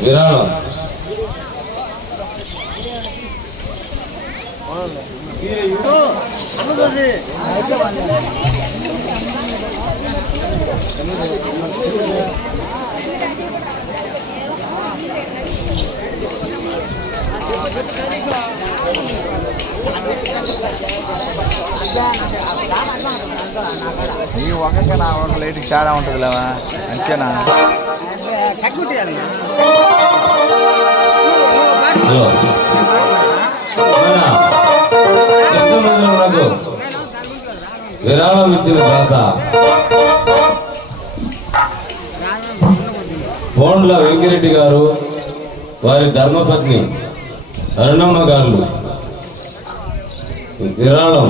విరాళం నీ ఒకరికే నా ఒక లైట్కి తేడా ఉంటుంది లేవా? అంతేనా? విరాళం ఇచ్చిన దాత పోండ్ల వెంకిరెడ్డి గారు వారి ధర్మపత్ని అరుణమ్మ గారు. విరాళం.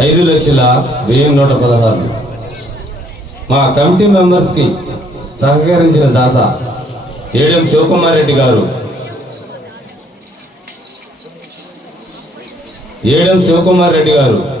ఐదు లక్షల వెయ్యి నూట పదహారు. మా కమిటీ మెంబర్స్కి సహకరించిన దాత ఏడెం శివకుమార్ రెడ్డి గారు. ఏడెం శివకుమార్ రెడ్డి గారు.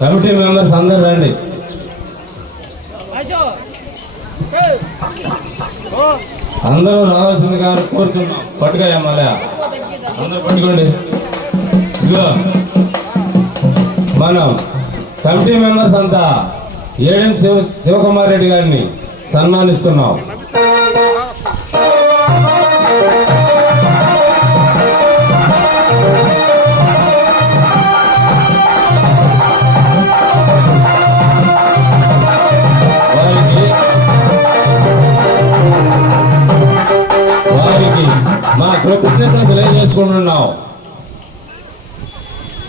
కమిటీ మెంబర్స్ అందరూ రండి. అందరూ అందరూ రావాల్సిందిగా కోరుతున్నాం. పట్టుగా మళ్ళా అందరూ పట్టుకోండి. ఇదిగో. మనం కమిటీ మెంబర్స్ అంతా ఏడెం శివ శివకుమార్ రెడ్డి గారిని సన్మానిస్తున్నాం. మా కృతజ్ఞతలు తెలియజేసుకుంటున్నాం.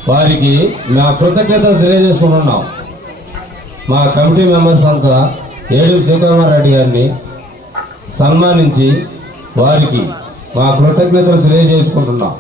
వారికి మా కృతజ్ఞతలు తెలియజేసుకుంటున్నాం. మా కమిటీ మెంబర్స్ అంతా ఏడు శివకుమార్ రెడ్డి గారిని సన్మానించి వారికి మా కృతజ్ఞతలు తెలియజేసుకుంటున్నాం.